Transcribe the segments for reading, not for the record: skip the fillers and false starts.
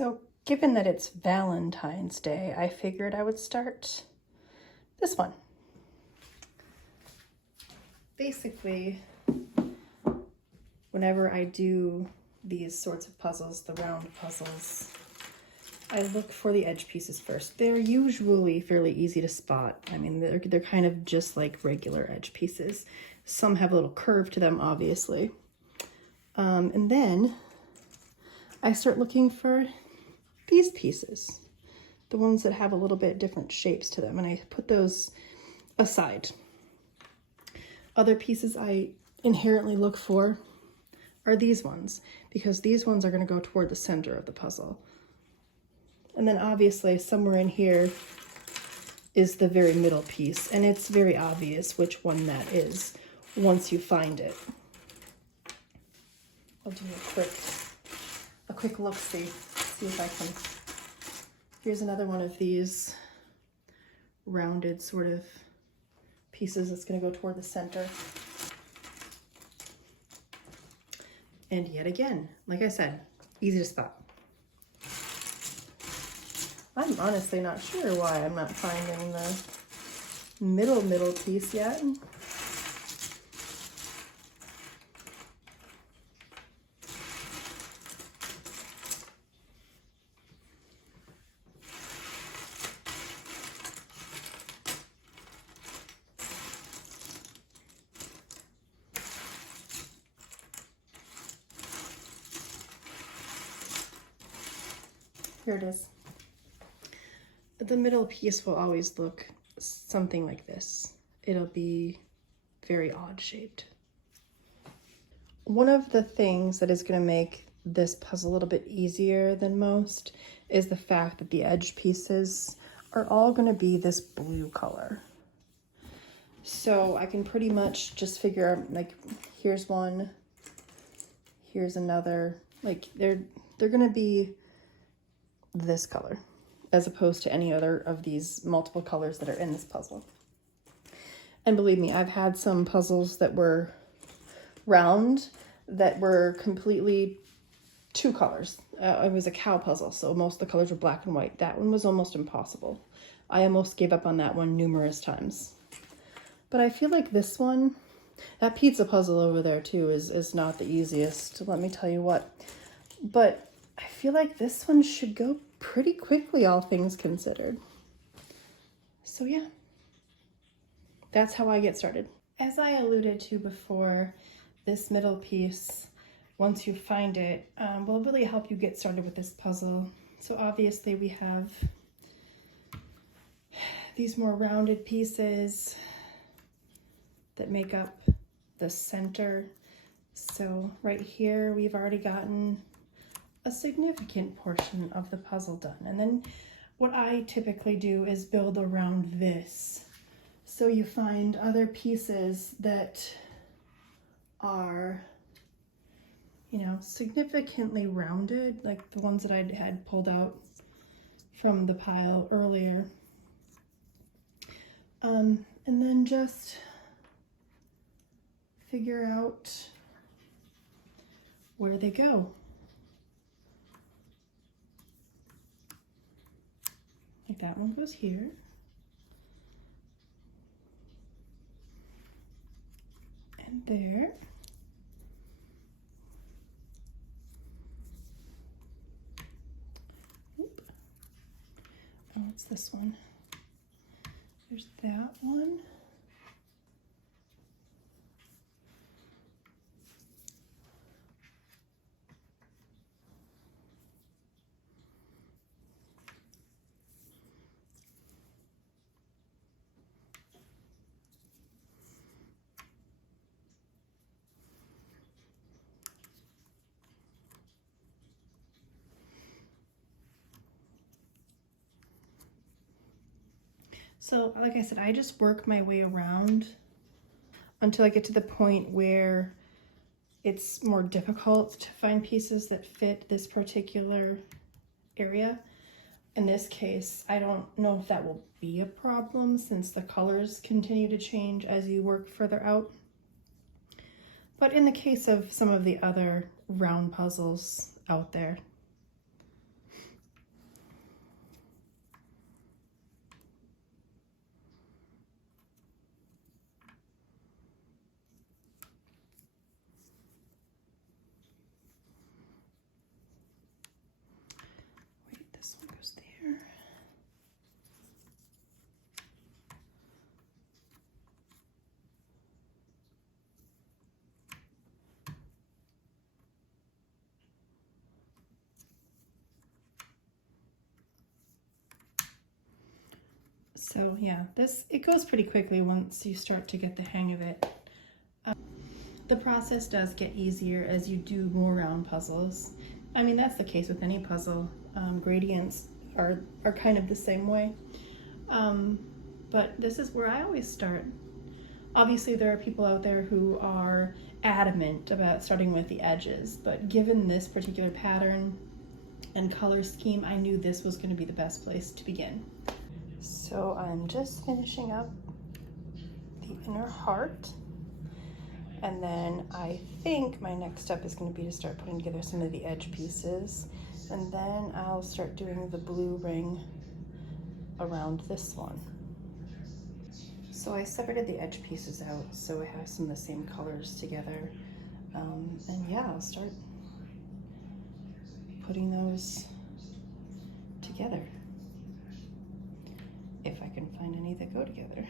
So, given that it's Valentine's Day, I figured I would start this one. Basically, whenever I do these sorts of puzzles, the round puzzles, I look for the edge pieces first. They're usually fairly easy to spot. I mean, they're kind of just like regular edge pieces. Some have a little curve to them, obviously. And then I start looking for these pieces, the ones that have a little bit different shapes to them, and I put those aside. Other pieces I inherently look for are these ones, because these ones are going to go toward the center of the puzzle. And then obviously somewhere in here is the very middle piece, and it's very obvious which one that is once you find it. I'll do a quick look see if I can. Here's another one of these rounded sort of pieces that's going to go toward the center. And yet again, like I said, easy to spot. I'm honestly not sure why I'm not finding the middle piece yet. Here it is. The middle piece will always look something like this. It'll be very odd shaped. One of the things that is going to make this puzzle a little bit easier than most is the fact that the edge pieces are all going to be this blue color. So I can pretty much just figure out, like, here's one, here's another, like they're going to be this color, as opposed to any other of these multiple colors that are in this puzzle. And believe me, I've had some puzzles that were round that were completely two colors. It was a cow puzzle, so most of the colors were black and white. That one was almost impossible. I almost gave up on that one numerous times. But I feel like this one, that pizza puzzle over there too, is not the easiest, let me tell you what. But I feel like this one should go pretty quickly, all things considered. So yeah, that's how I get started. As I alluded to before, this middle piece, once you find it, will really help you get started with this puzzle. So obviously we have these more rounded pieces that make up the center. So right here, we've already gotten a significant portion of the puzzle done. And then what I typically do is build around this. So you find other pieces that are, you know, significantly rounded, like the ones that I had pulled out from the pile earlier. And then just figure out where they go. Like that one goes here. And there. Oop. Oh, it's this one. There's that one. So like I said, I just work my way around until I get to the point where it's more difficult to find pieces that fit this particular area. In this case, I don't know if that will be a problem since the colors continue to change as you work further out. But in the case of some of the other round puzzles out there, So yeah, it goes pretty quickly once you start to get the hang of it. The process does get easier as you do more round puzzles. I mean, that's the case with any puzzle. Gradients are kind of the same way. But this is where I always start. Obviously, there are people out there who are adamant about starting with the edges, but given this particular pattern and color scheme, I knew this was going to be the best place to begin. So I'm just finishing up the inner heart. And then I think my next step is going to be to start putting together some of the edge pieces. And then I'll start doing the blue ring around this one. So I separated the edge pieces out so I have some of the same colors together. And yeah, I'll start putting those together. If I can find any that go together.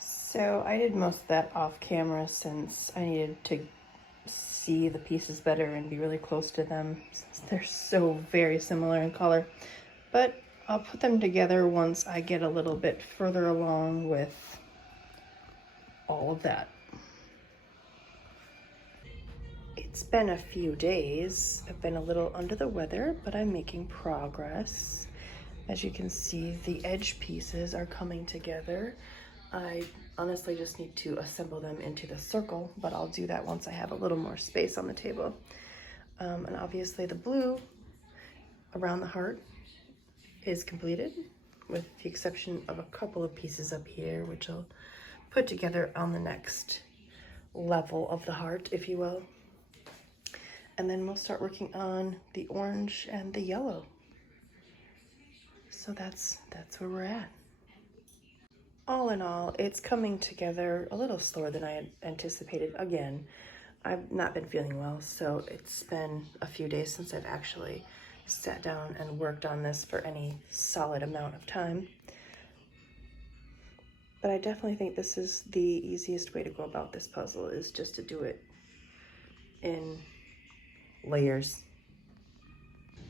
So I did most of that off camera since I needed to see the pieces better and be really close to them since they're so very similar in color. But I'll put them together once I get a little bit further along with all of that. It's been a few days. I've been a little under the weather, but I'm making progress. As you can see, the edge pieces are coming together. I honestly just need to assemble them into the circle, but I'll do that once I have a little more space on the table. And obviously the blue around the heart is completed, with the exception of a couple of pieces up here, which I'll put together on the next level of the heart, if you will. And then we'll start working on the orange and the yellow. So that's where we're at. All in all, it's coming together a little slower than I had anticipated. Again, I've not been feeling well, so it's been a few days since I've actually sat down and worked on this for any solid amount of time. But I definitely think this is the easiest way to go about this puzzle, is just to do it in layers.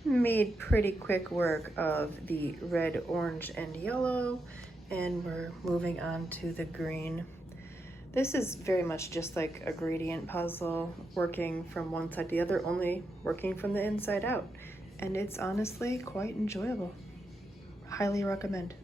Made pretty quick work of the red, orange, and yellow, and we're moving on to the green. This is very much just like a gradient puzzle, working from one side to the other, only working from the inside out. And it's honestly quite enjoyable. Highly recommend.